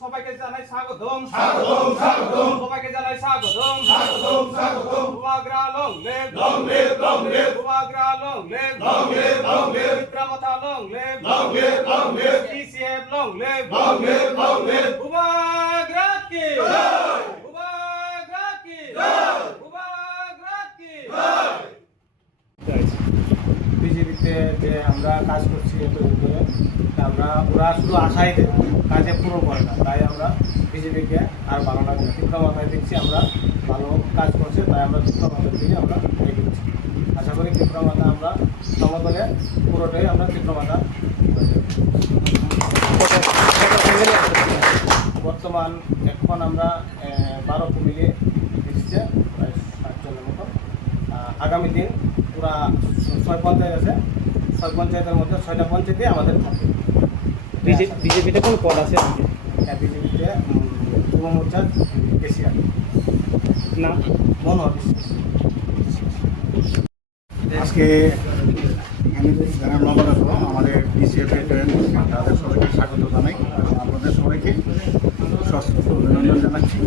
সবাইকে জানাই স্বাগতম, সবাইকে জানাই স্বাগতম। উবাগ্রা লং লেভ, উবাগ্রা লং লেভ, বিক্রমতা long live, TCF long live, উবাগ্রা কি, উবাগ্রা কি, উবাগ্রা কি। বিজেপিতে যে আমরা কাজ করছি আমরা ওরা শুধু আশাই দেয়, কাজে পুরো করে না, তাই আমরা বিজেপিকে আর ভালো লাগে না। তীব্র মাথায় দেখছি আমরা ভালো কাজ করছে, তাই আমরা তীব্র মাথায় দিয়ে আমরা এগিয়েছি। আশা করি তীব্র মাথা আমরা সমতলে পুরোটাই আমরা তীব্র মাথা। বর্তমান এখন আমরা 12 ফ্যামিলি এসেছে, প্রায় 60 জনের মতো। আগামী দিন পুরা 6 পঞ্চায়েত আছে, 6 পঞ্চায়েতের মধ্যে 6টা পঞ্চায়েতে আমাদের থাকে। বিজেপিতে কোন পদ আছে? হ্যাঁ, বিজেপিতে যুব মোর্চার কেসিআর নাম মনোহর বিশ্বাস। আজকে আমাদের ডিসিএফের তাদের সবাইকে স্বাগত জানাই, আপনাদের সবাইকে সশস্ত্র অভিনন্দন জানাচ্ছি।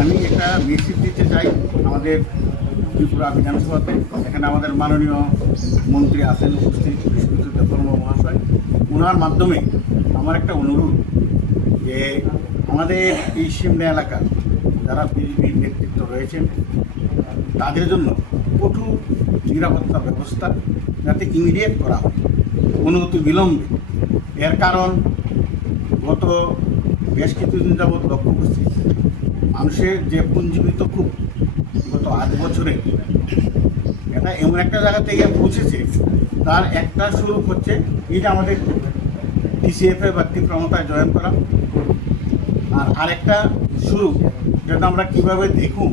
আমি একটা মেসেজ দিতে চাই আমাদের ত্রিপুরা বিধানসভাতে। এখানে আমাদের মাননীয় মন্ত্রী আছেন উপস্থিত, বিশ্বজিৎ দেববর্মা মহাশয়। ওনার মাধ্যমে আমার একটা অনুরোধ যে আমাদের এই সিমনা এলাকার যারা বিজেপির নেতৃত্ব রয়েছেন তাদের জন্য কঠোর নিরাপত্তা ব্যবস্থা যাতে ইমিডিয়েট করা হয়, অনতি বিলম্বে। এর কারণ গত বেশ কিছুদিন যাবৎ লক্ষ্য করছি মানুষের যে পুঞ্জীবিত খুব গত 8 বছরে এটা এমন একটা জায়গা থেকে পৌঁছেছে, তার একটা স্বরূপ হচ্ছে এই যে আমাদের টিসিএফে বা তীব্রমতায় জয়েন করা। আর আরেকটা স্বরূপ যেটা আমরা কীভাবে দেখুন,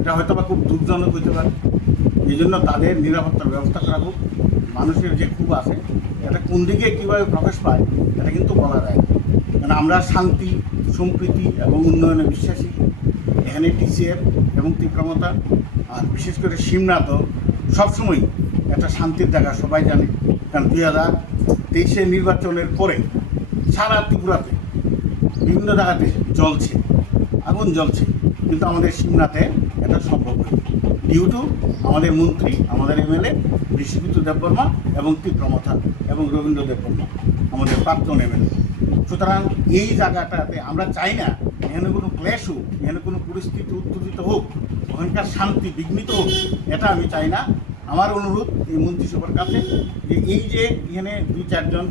এটা হয়তো বা খুব দুঃখজনক হতে পারে। এই জন্য তাদের নিরাপত্তার ব্যবস্থা করা হোক। মানুষের যে ক্ষোভ আছে এটা কোন দিকে কীভাবে প্রকাশ পায় এটা কিন্তু বলা যায় না, কারণ আমরা শান্তি, সম্প্রীতি এবং উন্নয়নে বিশ্বাসী। এখানে টিসিএফ এবং তীব্রমতা আর বিশেষ করে সিমনা তো সবসময় একটা শান্তির জায়গা, সবাই জানে। কারণ 2023 নির্বাচনের পরে সারা ত্রিপুরাতে বিভিন্ন জায়গাতে জ্বলছে, আগুন জ্বলছে, কিন্তু আমাদের সিমনাতে এটা সম্ভব নয় ডিউ টু আমাদের মন্ত্রী, আমাদের এমএলএ বিশ্বজিৎ দেববর্মা এবং তীব্রমতা এবং রবীন্দ্র দেববর্মা আমাদের প্রাক্তন এমএলএ। সুতরাং এই জায়গাটাতে আমরা চাই না এখানে কোনো ক্লেশ হোক, এখানে কোনো পরিস্থিতি উত্তেজিত হোক, ওখানকার শান্তি বিঘ্নিত হোক, এটা আমি চাই না। আমার অনুরোধ এই মন্ত্রিসভার কাছে যে এই যে এখানে 2-4 জন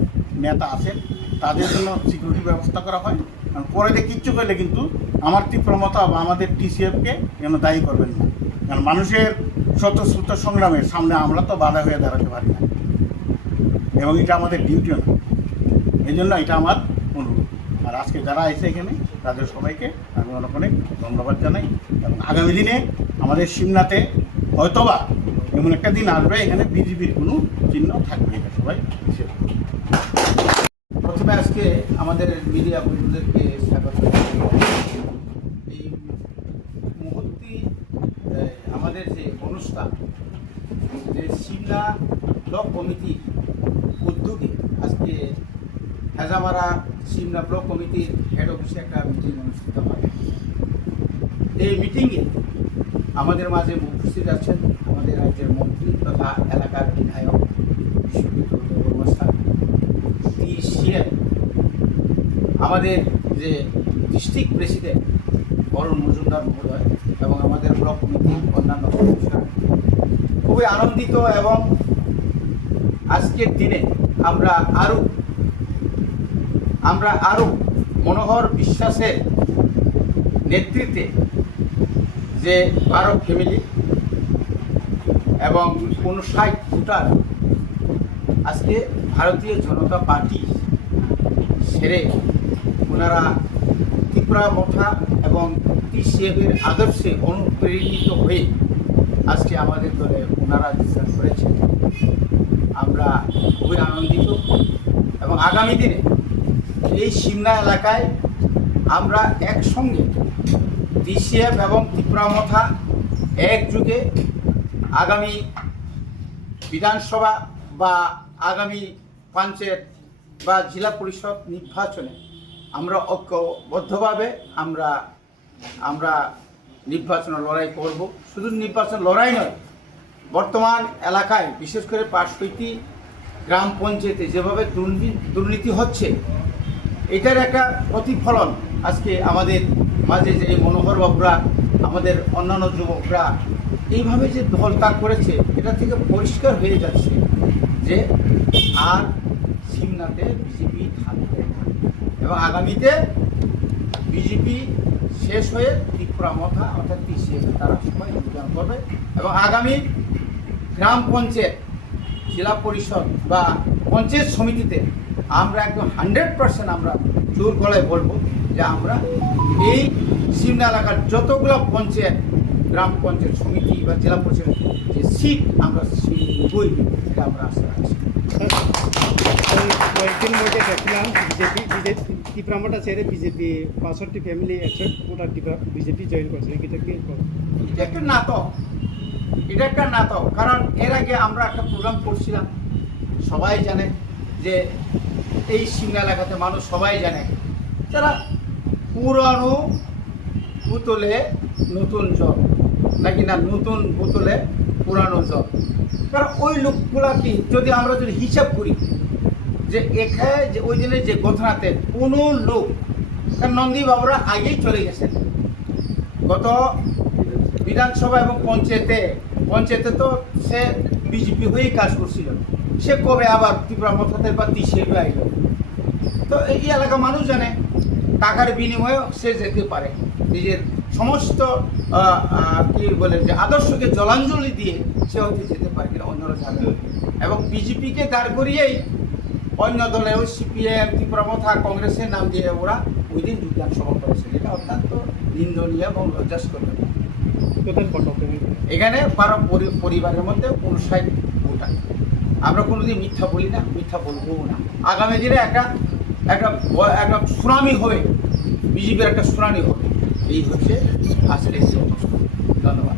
নেতা আছেন তাদের জন্য সিকিউরিটি ব্যবস্থা করা হয়। কারণ পরে যে কিচ্ছু করলে কিন্তু আমার তীব্রমতা বা আমাদের টিসিএফকে যেন দায়ী করবেন না, কারণ মানুষের স্বতঃস্ফূর্ত সংগ্রামের সামনে আমরা তো বাধা হয়ে দাঁড়াতে পারি না, এবং এটা আমাদের ডিউটিও না। এই জন্য এটা আমার অনুরোধ। আর আজকে যারা এসে এখানে তাদের সবাইকে আমি অনেক অনেক ধন্যবাদ জানাই, এবং আগামী দিনে আমাদের সিমনাতে হয়তোবা এমন একটা দিন আসবে এখানে বিজেপির কোনো চিহ্ন থাকবে, এটা সবাই হিসেবে। প্রথমে আজকে আমাদের মিডিয়া বন্ধুদেরকে স্বাগত। এই মুহূর্তে আমাদের যে অনুষ্ঠান, যে সিমনা ব্লক কমিটির উদ্যোগে আজকে হেজামারা সিমনা ব্লক কমিটির হেড অফিসে একটা মিটিং অনুষ্ঠিত হয়। এই মিটিংয়ে আমাদের মাঝে উপস্থিত আছেন আমাদের রাজ্যের মন্ত্রী তথা এলাকার বিধায়ক বিশ্বজিৎ দেববর্মা স্যার, টিসিএফ আমাদের যে ডিস্ট্রিক্ট প্রেসিডেন্ট বরুণ মজুমদার মহোদয় এবং আমাদের ব্লক কমিটির অন্যান্য সদস্যরা। খুবই আনন্দিত, এবং আজকের দিনে আমরা আরও মনোহর বিশ্বাসের নেতৃত্বে যে 12 ফ্যামিলি এবং 59 ভোটার আজকে ভারতীয় জনতা পার্টি ছেড়ে ওনারা তীব্রমতা এবং টিসিএফের আদর্শে অনুপ্রেরিত হয়ে আজকে আমাদের দলে ওনারা যোগদান করেছেন। আমরা খুবই আনন্দিত, এবং আগামী দিনে এই সিমনা এলাকায় আমরা একসঙ্গে টিসিএফ এবং তীব্রমতা একযুগে আগামী বিধানসভা বা আগামী পঞ্চায়েত বা জেলা পরিষদ নির্বাচনে আমরা ঐক্যবদ্ধভাবে আমরা নির্বাচনে লড়াই করব। শুধু নির্বাচন লড়াই নয়, বর্তমান এলাকায় বিশেষ করে ৬৫টি গ্রাম পঞ্চায়েতে যেভাবে দুর্নীতি হচ্ছে, এটার একটা প্রতিফলন আজকে আমাদের মাঝে যে মনোহর বাবুরা, আমাদের অন্যান্য যুবকরা এইভাবে যে দলটা করেছে, এটা থেকে পরিষ্কার হয়ে যাচ্ছে যে আর সিমনাতে বিজেপি থাকবে না এবং আগামীতে বিজেপি শেষ হয়ে ত্রিপুরা মথা অর্থাৎ TCF তারা সবাই যোগদান করবে এবং আগামী গ্রাম পঞ্চায়েত, জেলা পরিষদ বা পঞ্চায়েত সমিতিতে আমরা একদম 100% আমরা জোর গলায় বলবো যে আমরা এই সিমনা এলাকার যতগুলো পঞ্চায়েত, গ্রাম পঞ্চায়েত সমিতি বা জেলা পরিষদ যে সিট আমরা বই এটা আমরা আশা রাখছি। কয়েকদিন মধ্যে দেখলাম বিজেপি ত্রিপুরামাটা ছেড়ে বিজেপি ৬৫ ফ্যামিলি একসাথে গোটা বিজেপি জয়েন করছে, এটা কি? এটা একটা নাটক, কারণ এর আগে আমরা একটা প্রোগ্রাম করছিলাম, সবাই জানে যে এই সিমনা এলাকাতে মানুষ সবাই জানে যারা পুরানো বোতলে নতুন জল নাকি না নতুন বোতলে পুরানো জল। কারণ ওই লোকগুলা কি যদি আমরা হিসাব করি যে এখানে যে ওই দিনের যে ঘটনাতে কোনো লোক, কারণ নন্দী বাবুরা আগেই চলে গেছেন গত বিধানসভা এবং পঞ্চায়েতে তো সে বিজেপি হয়েই কাজ করছিল, সে কবে আবার ত্রিপুরা মথাতে বা TCF আইল। তো এই এলাকা মানুষ জানে টাকার বিনিময়ে সে যেতে পারে, নিজের সমস্ত কি বলে যে আদর্শকে জলাঞ্জলি দিয়ে সে হয়তো যেতে পারে কিনা অন্যরা জানে। এবং বিজেপিকে দাঁড় করিয়েই অন্য দলে ওই CPM, ত্রিপুরা মথা, কংগ্রেসের নাম দিয়ে ওরা ওই দিন যোগদান সভা করেছে, এটা অত্যন্ত নিন্দনীয় এবং লজ্জাস্কর। এখানে 12 পরিবারের মধ্যে 59 ভোটার। আমরা কোনোদিন মিথ্যা বলি না, মিথ্যা বলবো না। আগামী দিনে একটা সুনামি হবে, বিজেপির একটা সুনামি হবে। এই হচ্ছে আজকে। ধন্যবাদ।